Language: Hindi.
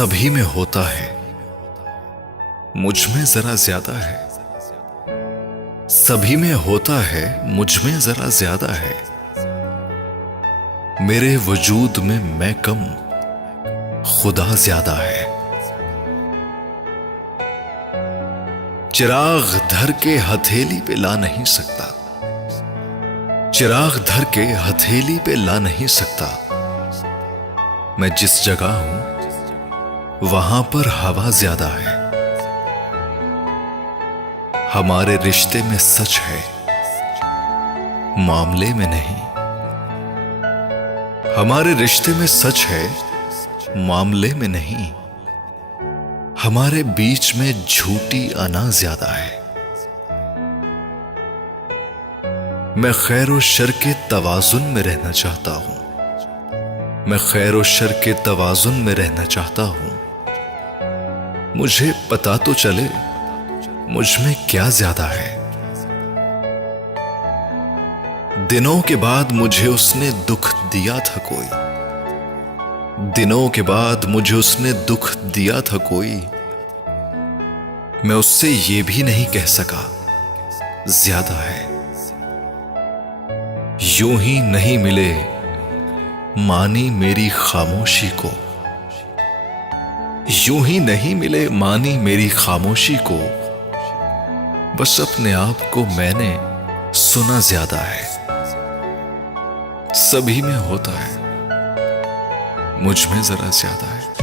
सभी में होता है, मुझ में जरा ज्यादा है। सभी में होता है, मुझ में जरा ज्यादा है। मेरे वजूद में मैं कम, खुदा ज्यादा है। चिराग धर के हथेली पे ला नहीं सकता, चिराग धर के हथेली पे ला नहीं सकता। मैं जिस जगह हूं वहां पर हवा ज्यादा है। हमारे रिश्ते में सच है, मामले में नहीं। हमारे रिश्ते में सच है, मामले में नहीं। हमारे बीच में झूठी अना ज्यादा है। मैं खैर और शर के तवाजुन में रहना चाहता हूं। मैं खैर और शर के तवाजुन में रहना चाहता हूं। मुझे पता तो चले मुझ में क्या ज्यादा है। दिनों के बाद मुझे उसने दुख दिया था कोई। दिनों के बाद मुझे उसने दुख दिया था कोई। मैं उससे ये भी नहीं कह सका ज्यादा है। यूं ही नहीं मिले मानी मेरी खामोशी को। यूं ही नहीं मिले मानी मेरी खामोशी को। बस अपने आप को मैंने सुना ज्यादा है। सभी में होता है, मुझ में जरा ज्यादा है।